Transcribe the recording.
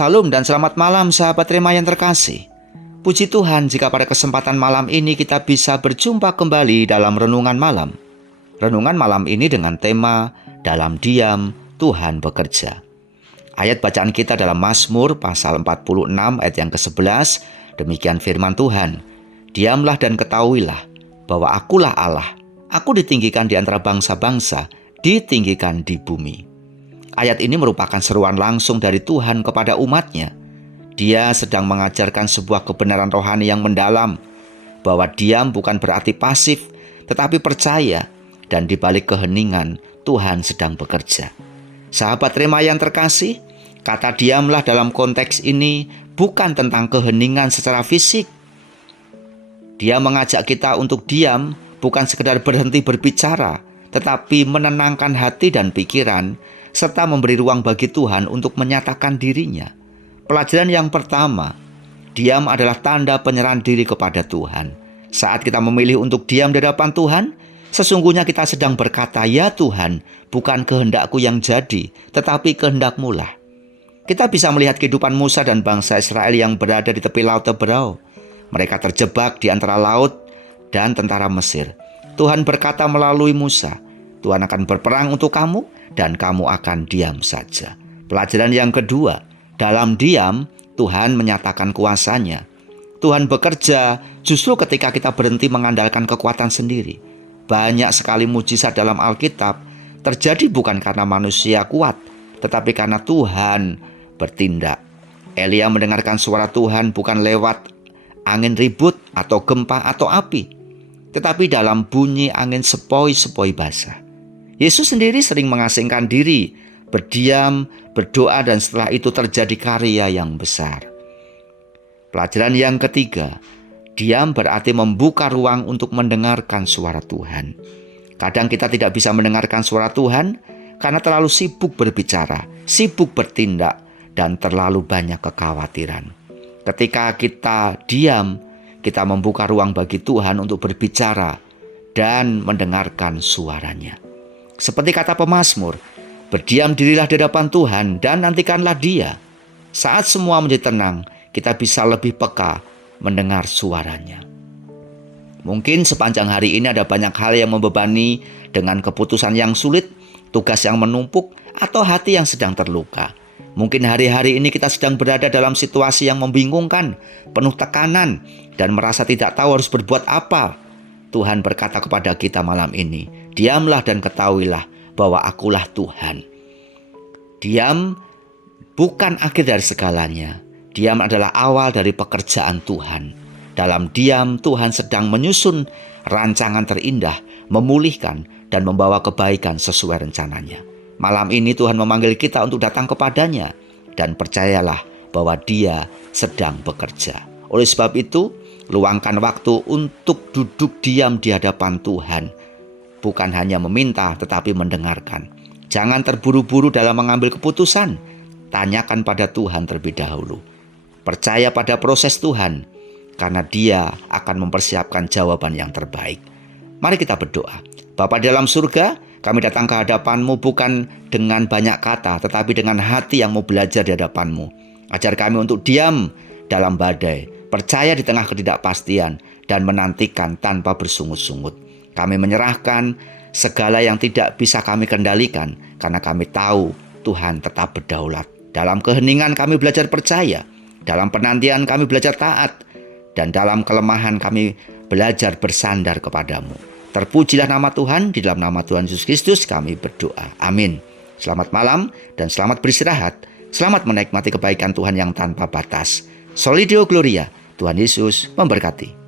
Salam dan selamat malam sahabat Rema yang terkasih. Puji Tuhan jika pada kesempatan malam ini kita bisa berjumpa kembali dalam Renungan Malam. Renungan malam ini dengan tema Dalam Diam Tuhan Bekerja. Ayat bacaan kita dalam Mazmur pasal 46 ayat yang ke-11. Demikian firman Tuhan. Diamlah dan ketahuilah bahwa akulah Allah. Aku ditinggikan di antara bangsa-bangsa, ditinggikan di bumi. Ayat ini merupakan seruan langsung dari Tuhan kepada umatnya. Dia sedang mengajarkan sebuah kebenaran rohani yang mendalam, bahwa diam bukan berarti pasif, tetapi percaya, dan di balik keheningan Tuhan sedang bekerja. Sahabat Rema yang terkasih, kata diamlah dalam konteks ini bukan tentang keheningan secara fisik. Dia mengajak kita untuk diam, bukan sekedar berhenti berbicara, tetapi menenangkan hati dan pikiran, serta memberi ruang bagi Tuhan untuk menyatakan dirinya. Pelajaran yang pertama, diam adalah tanda penyerahan diri kepada Tuhan. Saat kita memilih untuk diam di hadapan Tuhan, sesungguhnya kita sedang berkata, "Ya Tuhan, bukan kehendakku yang jadi, tetapi kehendak-Mu lah." Kita bisa melihat kehidupan Musa dan bangsa Israel yang berada di tepi laut Teberau. Mereka terjebak di antara laut dan tentara Mesir. Tuhan berkata melalui Musa, "Tuhan akan berperang untuk kamu, dan kamu akan diam saja." Pelajaran yang kedua, dalam diam Tuhan menyatakan kuasa-Nya. Tuhan bekerja justru ketika kita berhenti mengandalkan kekuatan sendiri. Banyak sekali mujizat dalam Alkitab terjadi bukan karena manusia kuat, tetapi karena Tuhan bertindak. Elia mendengarkan suara Tuhan bukan lewat angin ribut atau gempa atau api, tetapi dalam bunyi angin sepoi-sepoi basah. Yesus sendiri sering mengasingkan diri, berdiam, berdoa, dan setelah itu terjadi karya yang besar. Pelajaran yang ketiga, diam berarti membuka ruang untuk mendengarkan suara Tuhan. Kadang kita tidak bisa mendengarkan suara Tuhan karena terlalu sibuk berbicara, sibuk bertindak, dan terlalu banyak kekhawatiran. Ketika kita diam, kita membuka ruang bagi Tuhan untuk berbicara dan mendengarkan suaranya. Seperti kata pemazmur, berdiam dirilah di hadapan Tuhan dan nantikanlah Dia. Saat semua menjadi tenang, kita bisa lebih peka mendengar suaranya. Mungkin sepanjang hari ini ada banyak hal yang membebani dengan keputusan yang sulit, tugas yang menumpuk, atau hati yang sedang terluka. Mungkin hari-hari ini kita sedang berada dalam situasi yang membingungkan, penuh tekanan, dan merasa tidak tahu harus berbuat apa. Tuhan berkata kepada kita malam ini, diamlah dan ketahuilah bahwa akulah Tuhan. Diam bukan akhir dari segalanya. Diam adalah awal dari pekerjaan Tuhan. Dalam diam, Tuhan sedang menyusun rancangan terindah, memulihkan, dan membawa kebaikan sesuai rencananya. Malam ini Tuhan memanggil kita untuk datang kepadanya, dan percayalah bahwa Dia sedang bekerja. Oleh sebab itu, luangkan waktu untuk duduk diam di hadapan Tuhan. Bukan hanya meminta, tetapi mendengarkan. Jangan terburu-buru dalam mengambil keputusan. Tanyakan pada Tuhan terlebih dahulu. Percaya pada proses Tuhan, karena Dia akan mempersiapkan jawaban yang terbaik. Mari kita berdoa. Bapa di dalam surga, kami datang ke hadapan-Mu bukan dengan banyak kata, tetapi dengan hati yang mau belajar di hadapan-Mu. Ajar kami untuk diam dalam badai, percaya di tengah ketidakpastian, dan menantikan tanpa bersungut-sungut. Kami menyerahkan segala yang tidak bisa kami kendalikan, karena kami tahu Tuhan tetap berdaulat. Dalam keheningan kami belajar percaya, dalam penantian kami belajar taat, dan dalam kelemahan kami belajar bersandar kepadamu. Terpujilah nama Tuhan, di dalam nama Tuhan Yesus Kristus kami berdoa. Amin. Selamat malam dan selamat beristirahat. Selamat menikmati kebaikan Tuhan yang tanpa batas. Soli Deo Gloria. Tuhan Yesus memberkati.